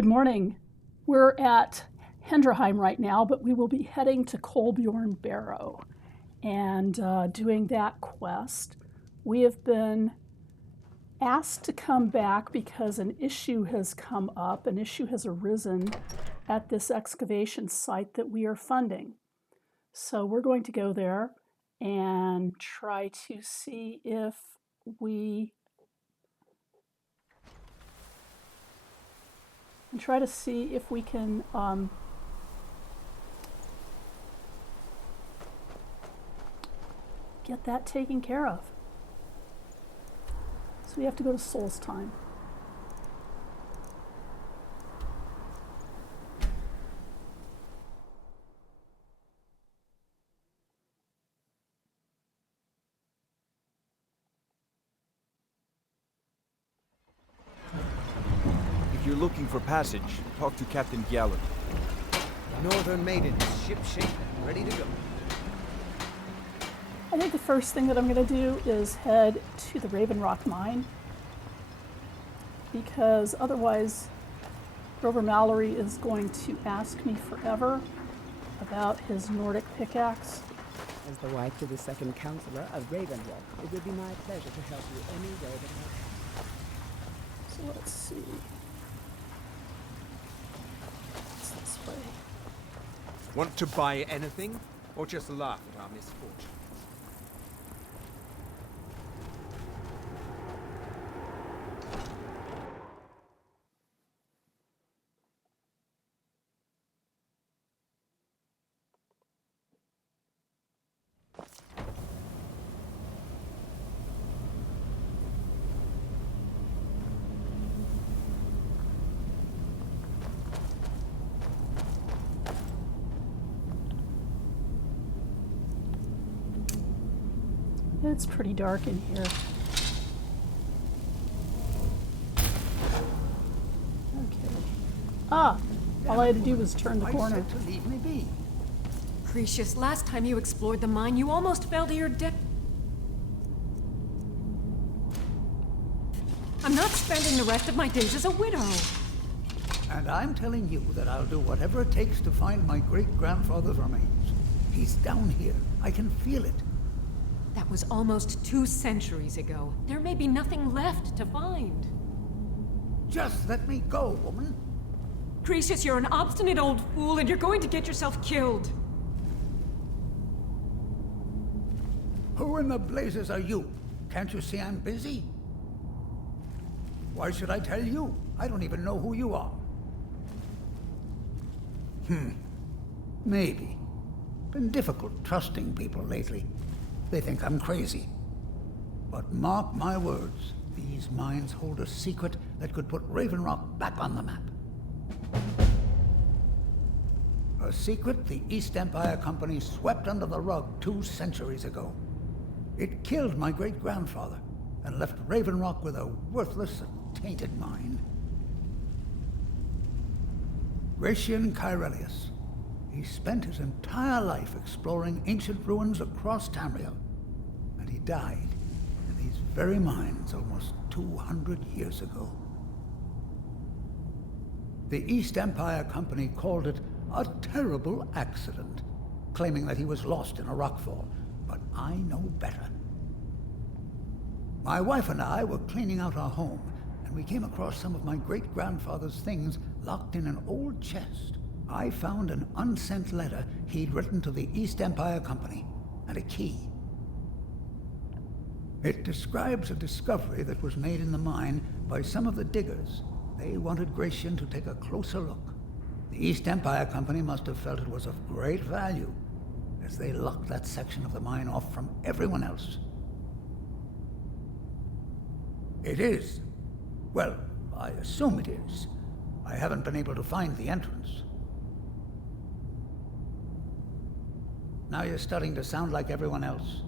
Good morning. We're at Hendrheim right now, but we will be heading to Kolbjorn Barrow and doing that quest. We have been asked to come back because an issue has come up, an issue has arisen at this excavation site that we are funding. So we're going to go there and try to see if we can get that taken care of. So we have to go to Soul's Time. If you're looking for passage, talk to Captain Gallon. Northern Maidens, ship shape, ready to go. I think the first thing that I'm going to do is head to the Raven Rock mine, because otherwise Grover Mallory is going to ask me forever about his Nordic Pickaxe. As the wife to the second counselor of Ravenwalk, it would be my pleasure to help you any way that I can. So let's see. It's this way. Want to buy anything, or just laugh at our misfortune? It's pretty dark in here. Okay. All I had to do was turn the corner. To leave me be. Precious, last time you explored the mine, you almost fell to your death. I'm not spending the rest of my days as a widow. And I'm telling you that I'll do whatever it takes to find my great-grandfather's remains. He's down here. I can feel it. That was almost 2 centuries ago. There may be nothing left to find. Just let me go, woman. Precious, you're an obstinate old fool and you're going to get yourself killed. Who in the blazes are you? Can't you see I'm busy? Why should I tell you? I don't even know who you are. Maybe. Been difficult trusting people lately. They think I'm crazy. But mark my words, these mines hold a secret that could put Raven Rock back on the map. A secret the East Empire Company swept under the rug 2 centuries ago. It killed my great-grandfather and left Raven Rock with a worthless and tainted mine. Gratian Kyrelius. He spent his entire life exploring ancient ruins across Tamriel, and he died in these very mines almost 200 years ago. The East Empire Company called it a terrible accident, claiming that he was lost in a rockfall, but I know better. My wife and I were cleaning out our home, and we came across some of my great-grandfather's things locked in an old chest. I found an unsent letter he'd written to the East Empire Company, and a key. It describes a discovery that was made in the mine by some of the diggers. They wanted Gratian to take a closer look. The East Empire Company must have felt it was of great value, as they locked that section of the mine off from everyone else. It is. Well, I assume it is. I haven't been able to find the entrance. Now you're starting to sound like everyone else.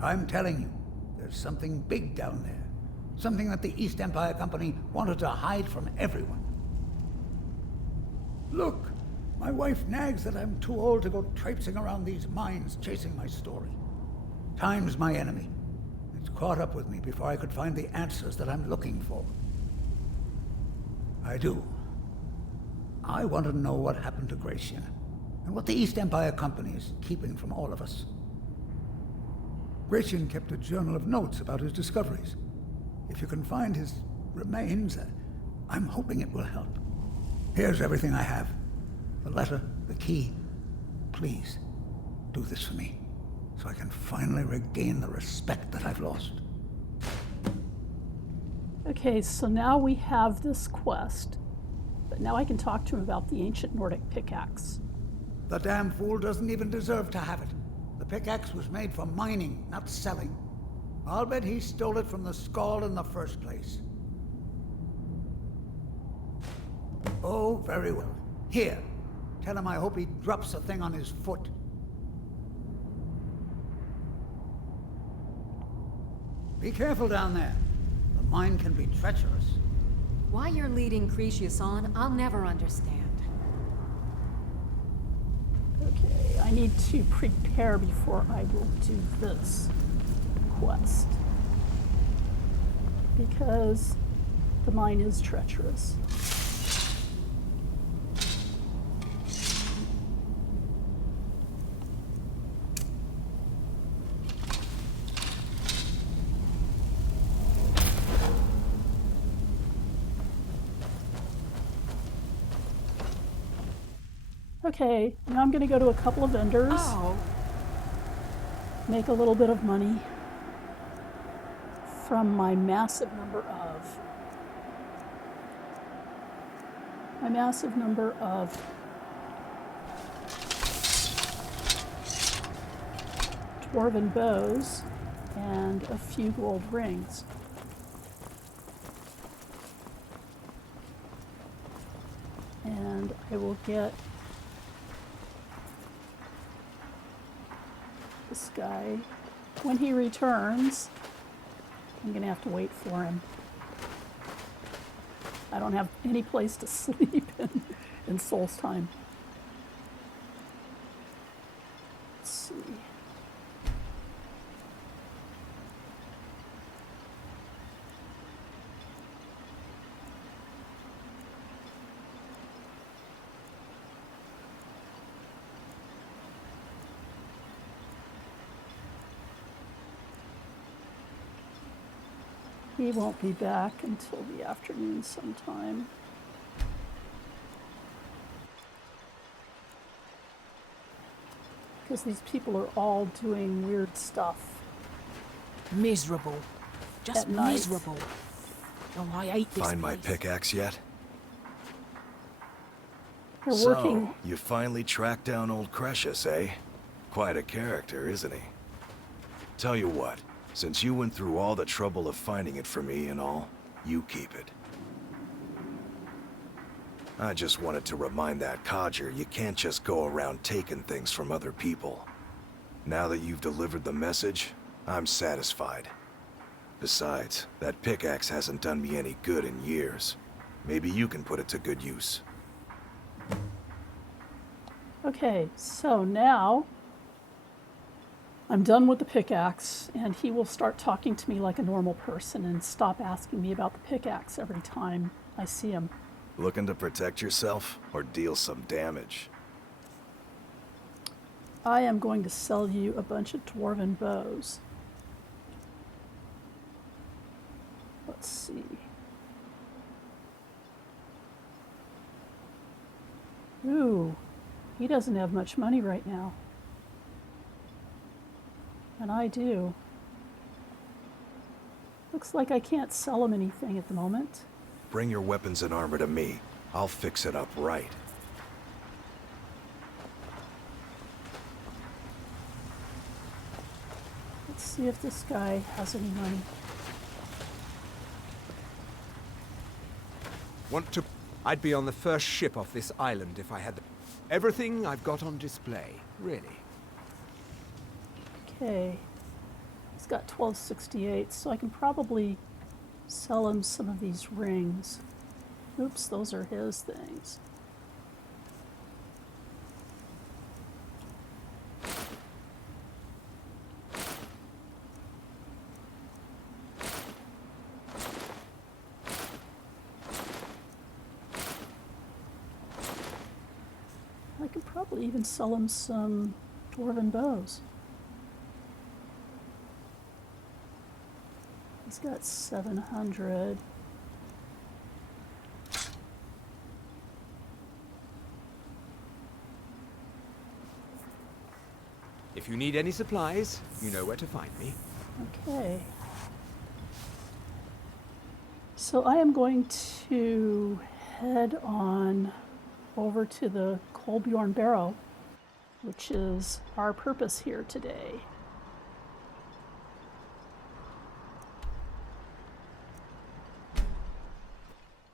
I'm telling you, there's something big down there. Something that the East Empire Company wanted to hide from everyone. Look, my wife nags that I'm too old to go traipsing around these mines chasing my story. Time's my enemy. It's caught up with me before I could find the answers that I'm looking for. I do. I want to know what happened to Gratian, and what the East Empire Company is keeping from all of us. Gratian kept a journal of notes about his discoveries. If you can find his remains, I'm hoping it will help. Here's everything I have. The letter, the key. Please, do this for me, so I can finally regain the respect that I've lost. Okay, so now we have this quest, but now I can talk to him about the ancient Nordic pickaxe. The damn fool doesn't even deserve to have it. The pickaxe was made for mining, not selling. I'll bet he stole it from the Skald in the first place. Oh, very well. Here. Tell him I hope he drops the thing on his foot. Be careful down there. The mine can be treacherous. Why you're leading Cretius on, I'll never understand. Okay, I need to prepare before I will do this quest. Because the mine is treacherous. Okay, now I'm going to go to a couple of vendors, make a little bit of money from my massive number of dwarven bows and a few gold rings. And I will get this guy. When he returns, I'm gonna have to wait for him. I don't have any place to sleep in Solstheim. Let's see. He won't be back until the afternoon sometime. Because these people are all doing weird stuff. Miserable. Just At night. miserable. Oh, I hate this Find my place. pickaxe yet? They're So, working. you finally tracked down old Cretius, eh? Quite a character, isn't he? Tell you what, since you went through all the trouble of finding it for me and all, you keep it. I just wanted to remind that codger you can't just go around taking things from other people. Now that you've delivered the message, I'm satisfied. Besides, that pickaxe hasn't done me any good in years. Maybe you can put it to good use. Okay, so now I'm done with the pickaxe, and he will start talking to me like a normal person and stop asking me about the pickaxe every time I see him. Looking to protect yourself or deal some damage? I am going to sell you a bunch of dwarven bows. Let's see. Ooh, he doesn't have much money right now. And I do. Looks like I can't sell him anything at the moment. Bring your weapons and armor to me. I'll fix it up right. Let's see if this guy has any money. I'd be on the first ship off this island if I had everything I've got on display, really. Okay. He's got 1268, so I can probably sell him some of these rings. Oops, those are his things. could probably even sell him some dwarven bows. He's got 700. If you need any supplies, you know where to find me. Okay. So I am going to head on over to the Kolbjorn Barrow, which is our purpose here today.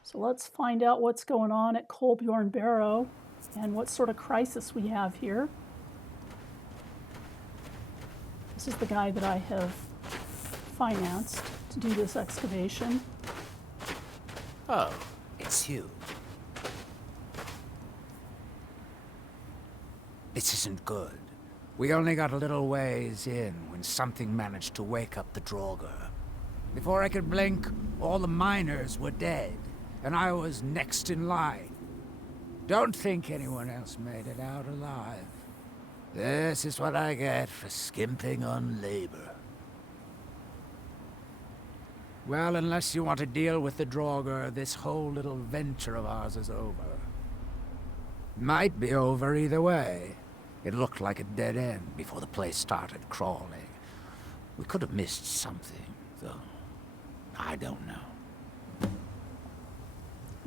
So let's find out what's going on at Kolbjorn Barrow and what sort of crisis we have here. This is the guy that I have financed to do this excavation. Oh, it's you. This isn't good. We only got a little ways in when something managed to wake up the Draugr. Before I could blink, all the miners were dead, and I was next in line. Don't think anyone else made it out alive. This is what I get for skimping on labor. Well, unless you want to deal with the Draugr, this whole little venture of ours is over. Might be over either way. It looked like a dead end before the place started crawling. We could have missed something, though. I don't know.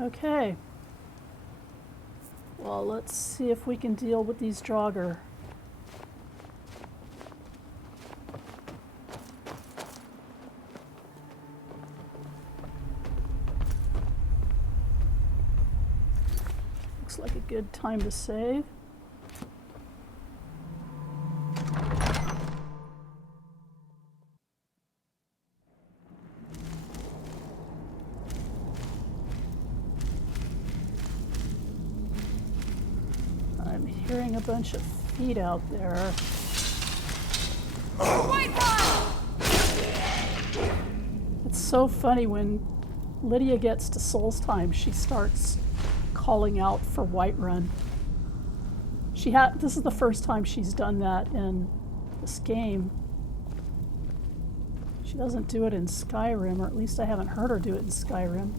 Okay. Well, let's see if we can deal with these Draugr. Looks like a good time to save. I'm hearing a bunch of feet out there. It's so funny when Lydia gets to Souls Time, she starts calling out for Whiterun. This is the first time she's done that in this game. She doesn't do it in Skyrim, or at least I haven't heard her do it in Skyrim.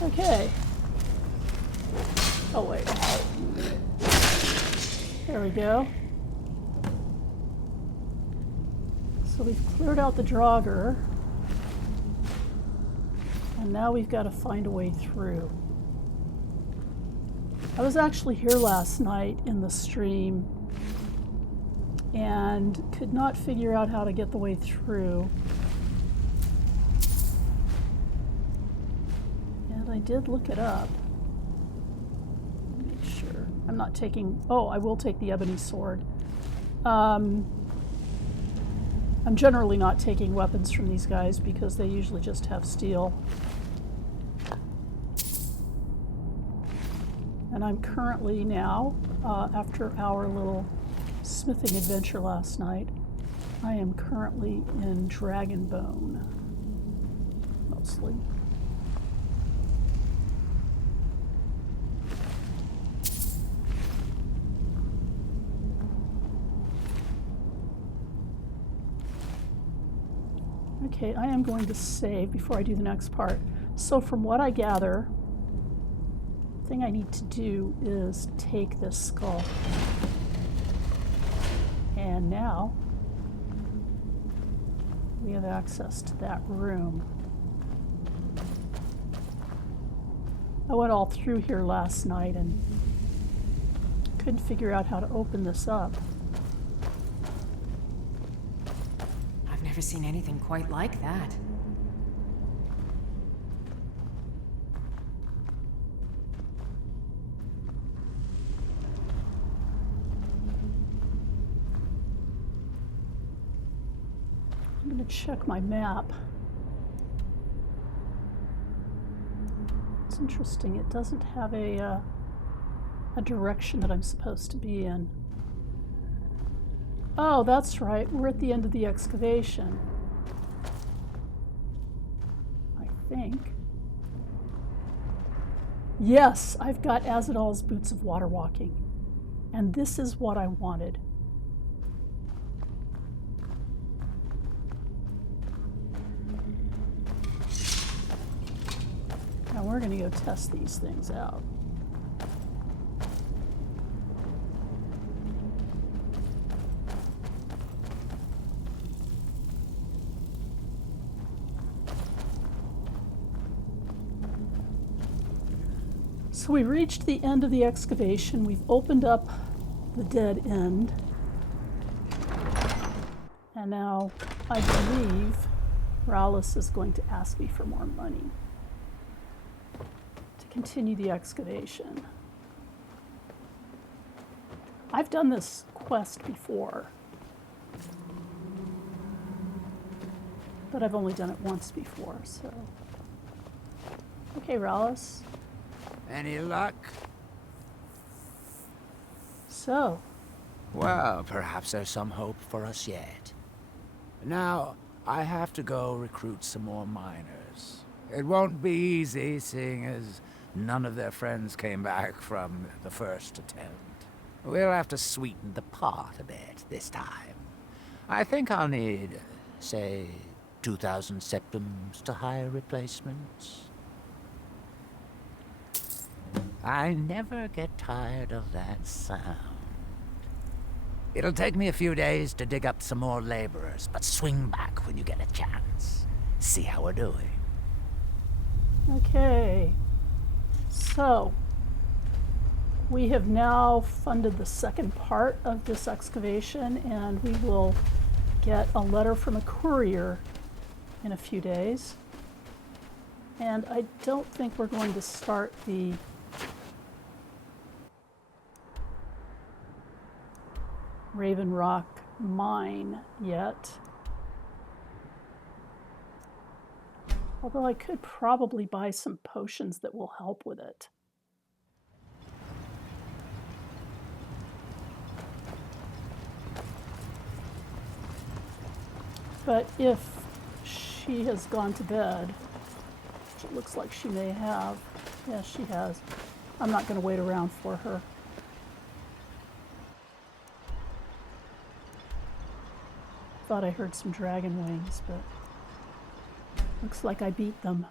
Okay. Oh, wait. There we go. So we've cleared out the Draugr. And now we've got to find a way through. I was actually here last night in the stream and could not figure out how to get the way through. And I did look it up. Make sure. I'm not taking... Oh, I will take the ebony sword. I'm generally not taking weapons from these guys because they usually just have steel. And I'm currently now, after our little smithing adventure last night, I am currently in Dragonbone, mostly. Okay, I am going to save before I do the next part. So from what I gather, the thing I need to do is take this skull. And now we have access to that room. I went all through here last night and couldn't figure out how to open this up. I've never seen anything quite like that. I'm going to check my map. It's interesting. It doesn't have a direction that I'm supposed to be in. Oh, that's right. We're at the end of the excavation. I think. Yes, I've got Azidahl's Boots of Waterwalking. And this is what I wanted. Now we're going to go test these things out. So we reached the end of the excavation. We've opened up the dead end. And now I believe Rallis is going to ask me for more money to continue the excavation. I've done this quest before, but I've only done it once before, so. Okay, Rallis. Any luck? So. Well, perhaps there's some hope for us yet. Now, I have to go recruit some more miners. It won't be easy, seeing as none of their friends came back from the first attempt. We'll have to sweeten the pot a bit this time. I think I'll need, say, 2,000 septums to hire replacements. I never get tired of that sound. It'll take me a few days to dig up some more laborers, but swing back when you get a chance. See how we're doing. Okay. So, we have now funded the second part of this excavation, and we will get a letter from a courier in a few days. And I don't think we're going to start the Raven Rock mine yet. Although I could probably buy some potions that will help with it. But if she has gone to bed, which it looks like she may have, yes, she has, I'm not going to wait around for her. Thought I heard some dragon wings, but looks like I beat them.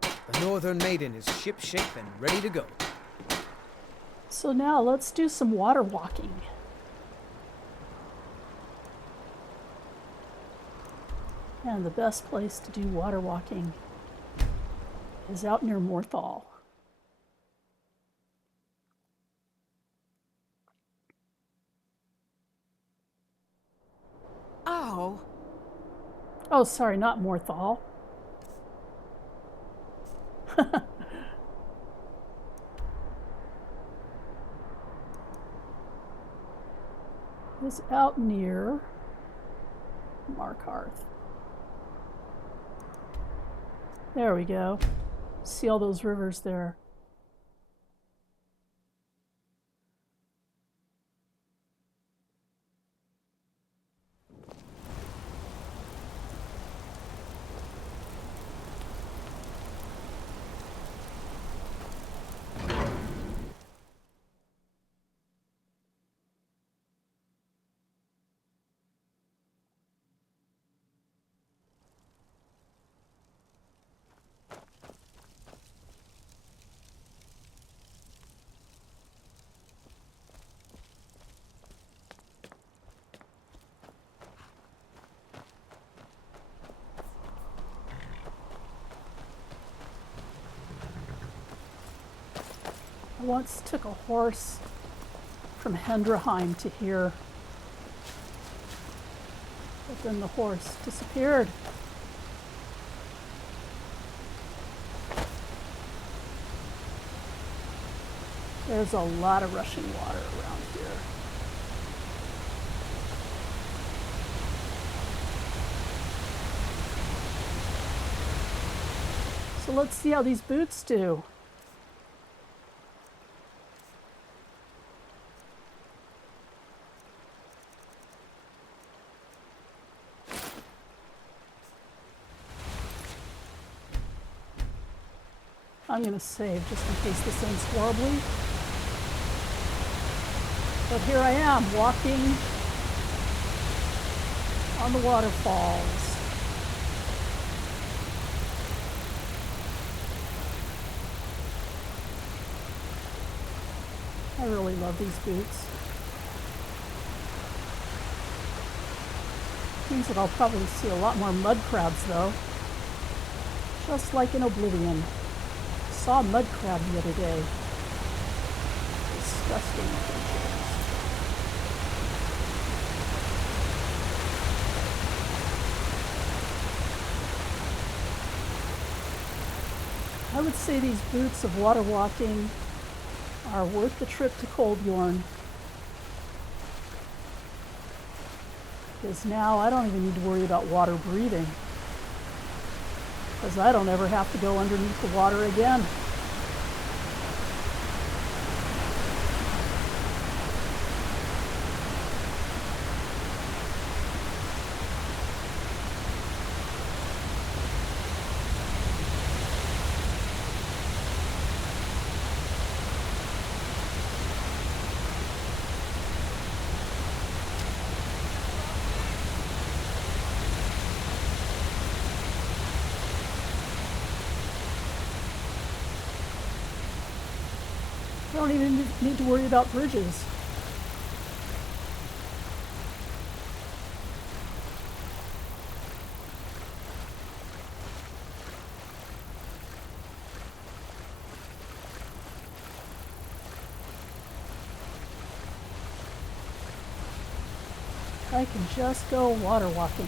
The Northern Maiden is shipshape and ready to go. So now let's do some water walking. And the best place to do water walking is out near Morthal. Oh. Oh, sorry, not Morthal. It's out near Markarth. There we go. See all those rivers there. I once took a horse from Hendrheim to here, but then the horse disappeared. There's a lot of rushing water around here. So let's see how these boots do. I'm going to save just in case this ends horribly. But here I am, walking on the waterfalls. I really love these boots. Means that I'll probably see a lot more mud crabs though. Just like in Oblivion. I saw a mud crab the other day. Disgusting creatures. I would say these boots of water walking are worth the trip to Kolbjorn. Because now I don't even need to worry about water breathing. Because I don't ever have to go underneath the water again. I don't even need to worry about bridges. I can just go water walking.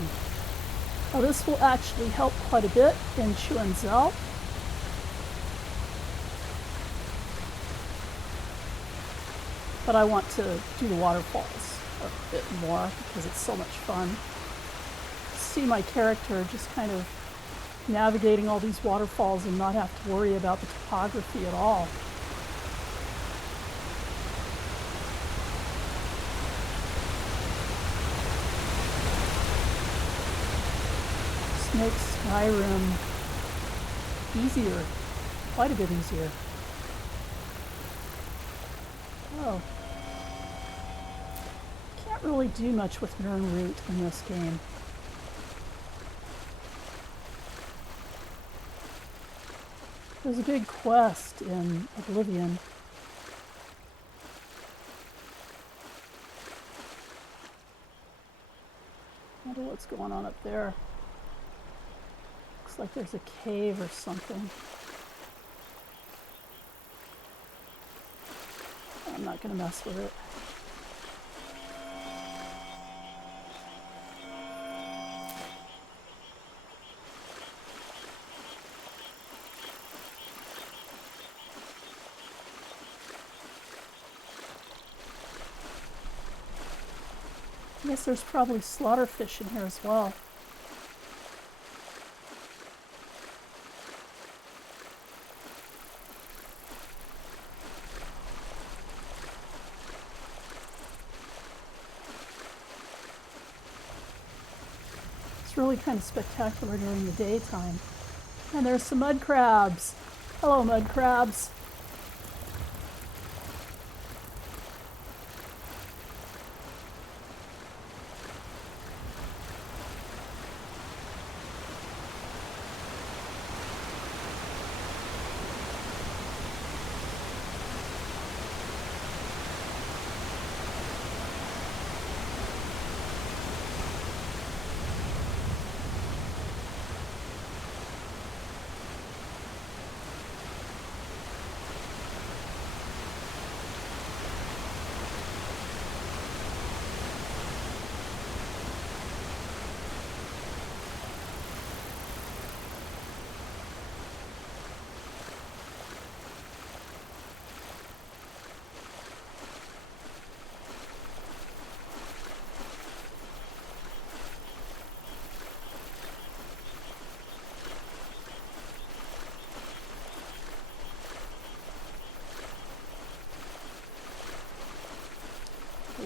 Now this will actually help quite a bit in Nchuand Zel. But I want to do the waterfalls a bit more because it's so much fun. See my character just kind of navigating all these waterfalls and not have to worry about the topography at all. This makes Skyrim easier, quite a bit easier. Oh. Can't really do much with Nirnroot in this game. There's a big quest in Oblivion. I wonder what's going on up there. Looks like there's a cave or something. I'm not going to mess with it. I guess there's probably slaughterfish in here as well. It's really kind of spectacular during the daytime. And there's some mud crabs. Hello, mud crabs.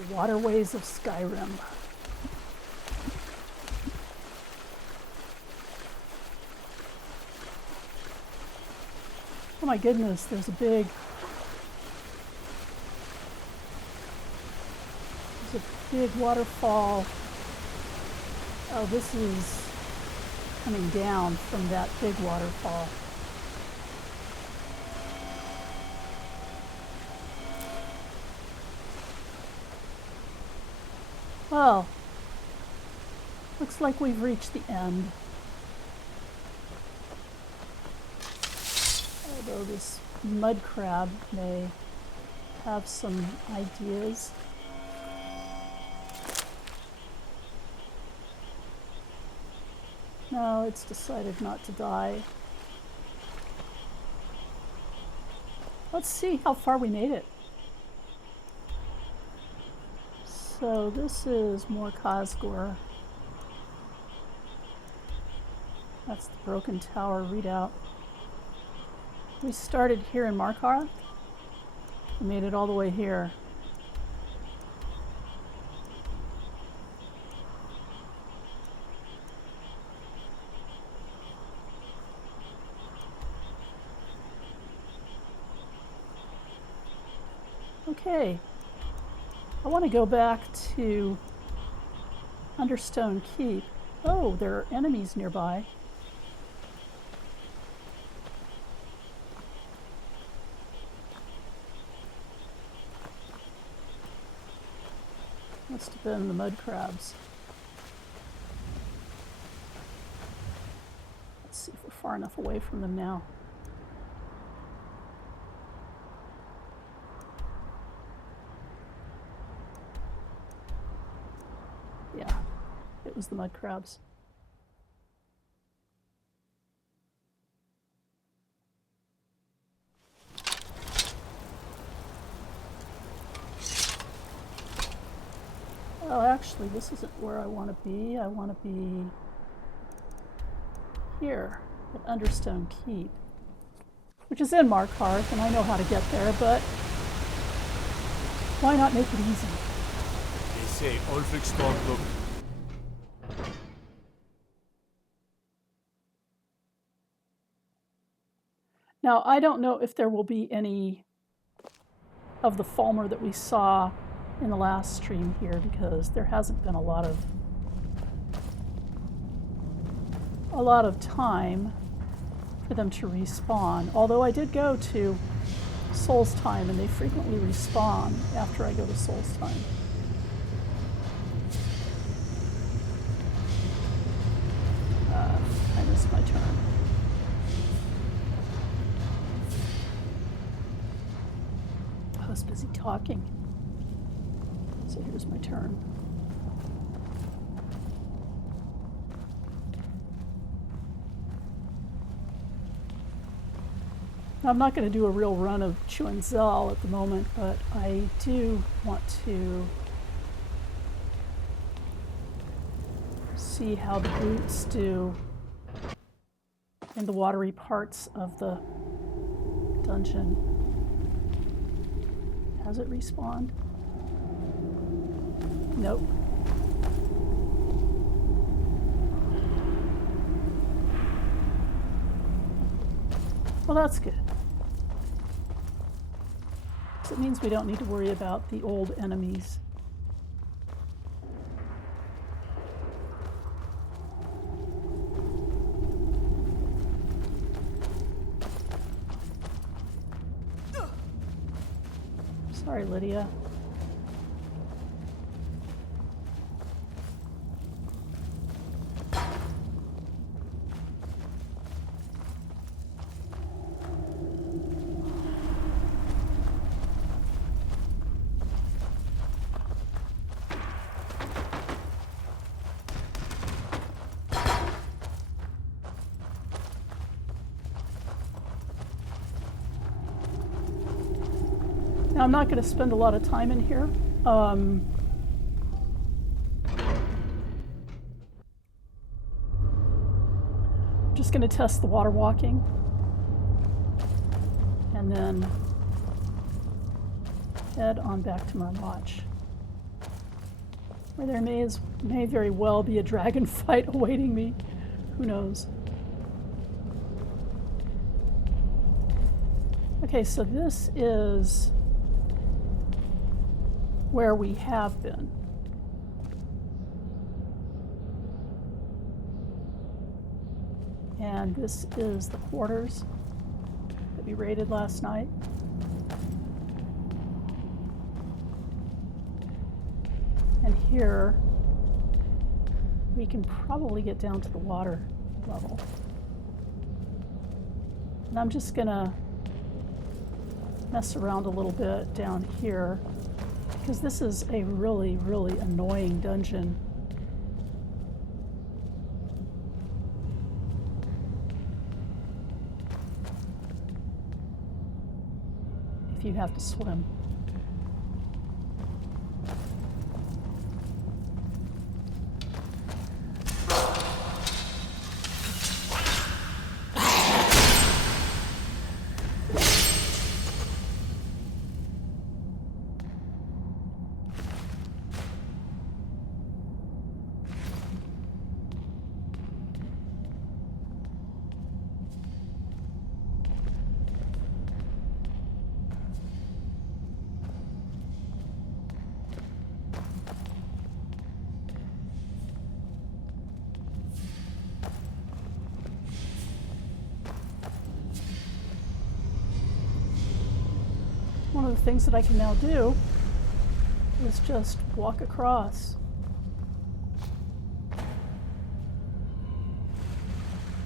The waterways of Skyrim. Oh my goodness, there's a big waterfall. Oh, this is coming down from that big waterfall. Well, looks like we've reached the end. Although this mud crab may have some ideas. No, it's decided not to die. Let's see how far we made it. So this is more Draugr. That's the Broken Tower readout. We started here in Markarth. We made it all the way here. Okay. I want to go back to Understone Keep. Oh, there are enemies nearby. Must have been the mud crabs. Let's see if we're far enough away from them now. Yeah, it was the mud crabs. Oh, actually, this isn't where I want to be. I want to be here at Understone Keep, which is in Markarth, and I know how to get there, but why not make it easy? They say Ulfric's don't look. Now, I don't know if there will be any of the Falmer that we saw in the last stream here, because there hasn't been a lot of time for them to respawn. Although I did go to Soul's Time, and they frequently respawn after I go to Soul's Time. I missed my turn. I was busy talking. So here's my turn. I'm not going to do a real run of Nchuand Zel at the moment, but I do want to see how the boots do in the watery parts of the dungeon. Has it respawned? Nope. Well, that's good. So it means we don't need to worry about the old enemies. Sorry, Lydia. Now, I'm not going to spend a lot of time in here. Just going to test the waterwalking, and then head on back to my watch. Or there may very well be a dragon fight awaiting me. Who knows? Okay, so this is where we have been. And this is the quarters that we raided last night. And here we can probably get down to the water level. And I'm just gonna mess around a little bit down here because this is a really, really annoying dungeon. If you have to swim. One of the things that I can now do is just walk across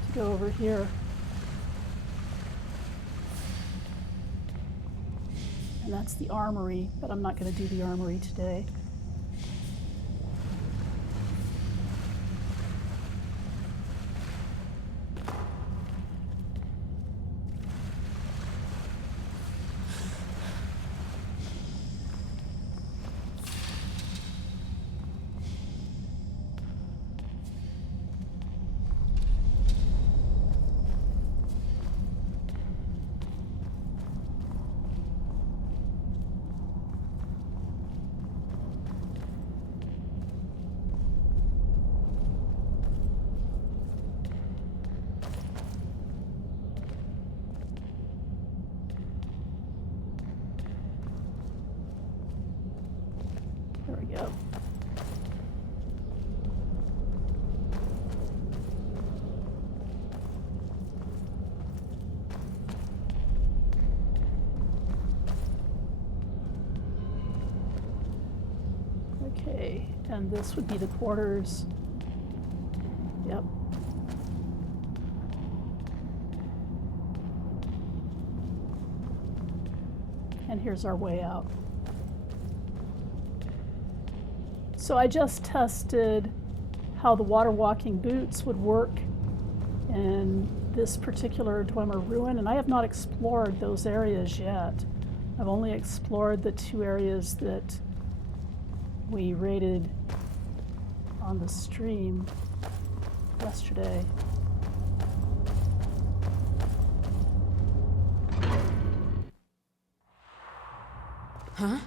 to go over here. And that's the armory, but I'm not going to do the armory today. There we go. Okay, and this would be the quarters. Yep. And here's our way out. So I just tested how the water-walking boots would work in this particular Dwemer ruin, and I have not explored those areas yet. I've only explored the two areas that we raided on the stream yesterday. Huh?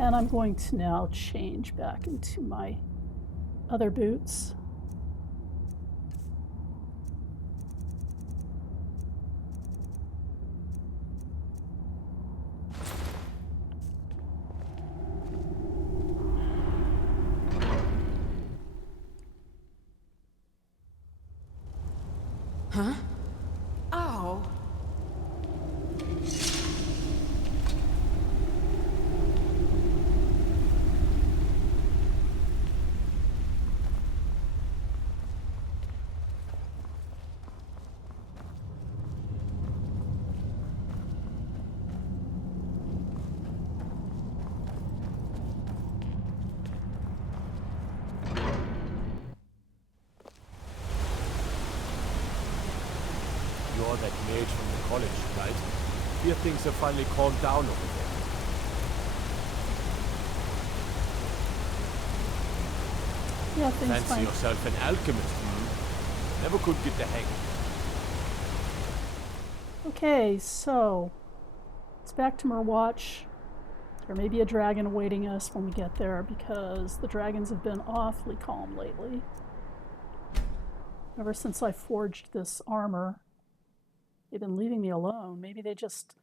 And I'm going to now change back into my other boots. Huh? Oh. You're that mage from the college, right? Hear things have finally calmed down over there. Yeah, things Fancy fine. yourself an alchemist, hmm? Never could get the hang. Okay, so it's back to Merwatch. There may be a dragon awaiting us when we get there because the dragons have been awfully calm lately. Ever since I forged this armor, they've been leaving me alone. Maybe they just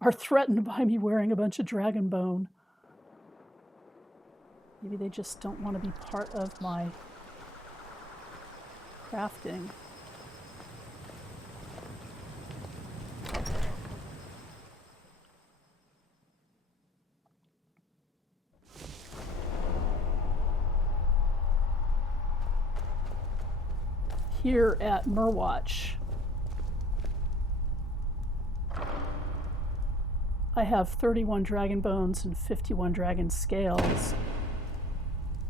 are threatened by me wearing a bunch of dragon bone. Maybe they just don't want to be part of my crafting. Here at Merwatch, I have 31 dragon bones and 51 dragon scales,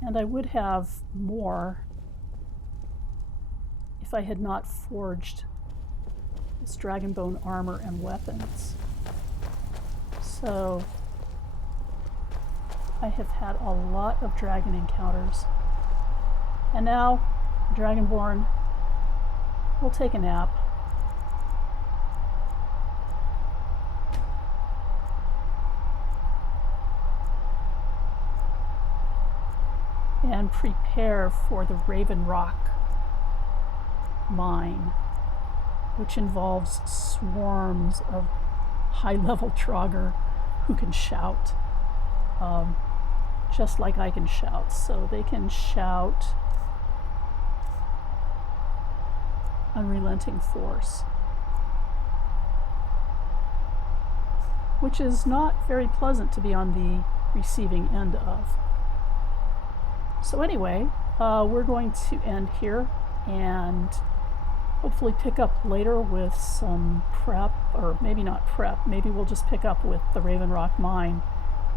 and I would have more if I had not forged this dragon bone armor and weapons. So I have had a lot of dragon encounters, and now Dragonborn will take a nap. And prepare for the Raven Rock mine, which involves swarms of high-level Draugr who can shout, just like I can shout. So they can shout unrelenting force, which is not very pleasant to be on the receiving end of. So anyway, we're going to end here and hopefully pick up later with some prep, or maybe not prep, maybe we'll just pick up with the Raven Rock mine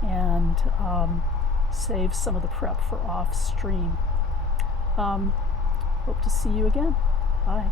and save some of the prep for off stream. Hope to see you again. Bye.